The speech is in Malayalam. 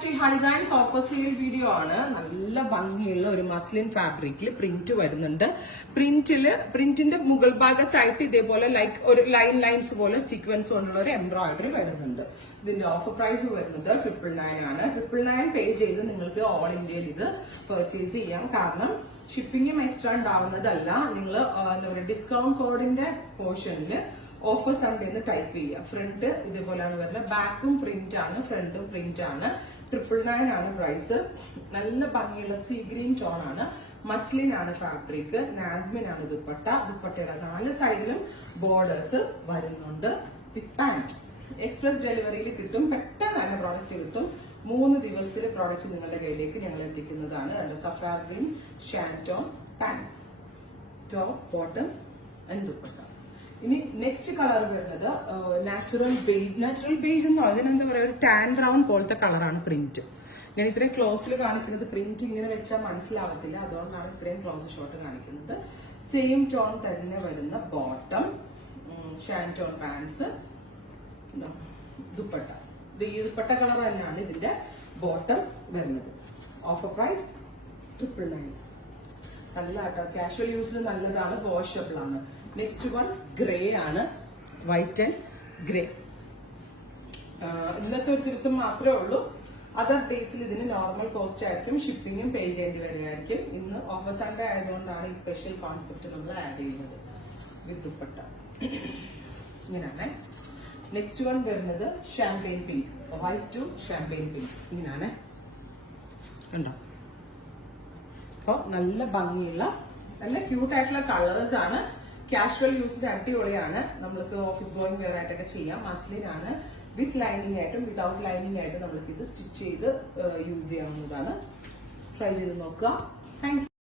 Back to designs offer sale video ആണ്. നല്ല ഭംഗിയുള്ള ഒരു മസ്ലിൻ ഫാബ്രിക്കിൽ പ്രിന്റ് വരുന്നുണ്ട്. പ്രിന്റിന്റെ മുകൾ ഭാഗത്തായിട്ട് ഇതേപോലെ ലൈക്ക് ഒരു ലൈൻസ് പോലെ സീക്വൻസ് കൊണ്ടുള്ള ഒരു എംബ്രോയിഡറി വരുന്നുണ്ട്. ഇതിന്റെ ഓഫർ പ്രൈസ് വരുന്നത് 999 ആണ്. 999 പേ ചെയ്ത് നിങ്ങൾക്ക് ഓൾ ഇന്ത്യയിൽ ഇത് പർച്ചേസ് ചെയ്യാം. കാരണം ഷിപ്പിംഗും എക്സ്ട്രാ ഉണ്ടാവുന്നതല്ല. നിങ്ങൾ എന്താ പറയുക, ഡിസ്കൗണ്ട് കോഡിന്റെ പോർഷനിൽ ഓഫർ സൺഡേ എന്ന് ടൈപ്പ് ചെയ്യുക. ഫ്രണ്ട് ഇതേപോലെയാണ് വരുന്നത്, ബാക്കും പ്രിന്റ് ആണ്, ഫ്രണ്ടും പ്രിന്റ് ആണ്. 999 ആണ് പ്രൈസ്. നല്ല ഭംഗിയുള്ള സീ ഗ്രീൻ ടോൺ ആണ്. മസ്ലിൻ ആണ് ഫാബ്രിക്. നാസ്മിൻ ആണ് ദുപ്പട്ട. ദുപ്പട്ടയുടെ 4 സൈഡിലും ബോർഡേഴ്സ് വരുന്നുണ്ട്. വിത്ത് പാന്റ് എക്സ്പ്രസ് ഡെലിവറിയിൽ കിട്ടും. പെട്ടെന്ന് തന്നെ പ്രോഡക്റ്റ് കിട്ടും. 3 ദിവസത്തിലെ പ്രോഡക്റ്റ് നിങ്ങളുടെ കയ്യിലേക്ക് ഞങ്ങൾ എത്തിക്കുന്നതാണ്. സഫാർ ഗ്രീൻ ഷാൻറ്റോൺ pants, top bottom and dupatta. ഇനി നെക്സ്റ്റ് കളർ വരുന്നത് നാച്ചുറൽ ബേജ് എന്ന് പറയുന്നത് എന്താ പറയുക, ഒരു ടാൻ ബ്രൗൺ പോലത്തെ കളറാണ് പ്രിന്റ്. ഞാൻ ഇത്രയും ക്ലോസിൽ കാണിക്കുന്നത് പ്രിന്റ് ഇങ്ങനെ വെച്ചാൽ മനസ്സിലാവത്തില്ല, അതുകൊണ്ടാണ് ഇത്രയും ക്ലോസ് ഷോട്ട് കാണിക്കുന്നത്. സെയിം ടോൺ തന്നെ വരുന്ന ബോട്ടം, ഷാൻറ്റോൺ പാൻസ്, ദുപ്പട്ട. ഈ ദുപ്പട്ട കളർ തന്നെയാണ് ഇതിന്റെ ബോട്ടം വരുന്നത്. Offer price 999. നല്ല കാഷ്വൽ യൂസിന് നല്ലതാണ്, വാഷബിൾ ആണ്. Next one grey white, and ആൻഡ് ഗ്രേ. ഇന്നത്തെ ഒരു ദിവസം മാത്രമേ ഉള്ളൂ. അതർ ഡേയ്സിൽ ഇതിന് നോർമൽ കോസ്റ്റ് ആയിരിക്കും, ഷിപ്പിംഗും പേ ചെയ്യേണ്ടി വരികയായിരിക്കും. ഇന്ന് ഓഫർ സൺഡേ ആയതുകൊണ്ടാണ് ഈ സ്പെഷ്യൽ കോൺസെപ്റ്റ് നമ്മൾ ആഡ് ചെയ്യുന്നത്. വിത്ത് ദുപ്പട്ട ഇങ്ങനെയാണ്. നെക്സ്റ്റ് വൺ വരുന്നത് champagne pink, white to champagne pink. ഇങ്ങനെയാണ് കണ്ടോ. അപ്പൊ നല്ല ഭംഗിയുള്ള നല്ല ക്യൂട്ട് ആയിട്ടുള്ള കളേഴ്സ് ആണ്. കാഷ്വൽ യൂസിന് അടിപൊളിയാണ്. നമ്മൾക്ക് ഓഫീസ് ഗോയിങ് വെയർ ആയിട്ടൊക്കെ ചെയ്യാം. മസ്ലിൻ ആണ്. വിത്ത് ലൈനിങ് ആയിട്ടും വിതൗട്ട് ലൈനിങ് ആയിട്ടും നമ്മൾക്ക് ഇത് സ്റ്റിച്ച് ചെയ്ത് യൂസ് ചെയ്യാവുന്നതാണ്. ട്രൈ ചെയ്ത് നോക്കുക. Thank you.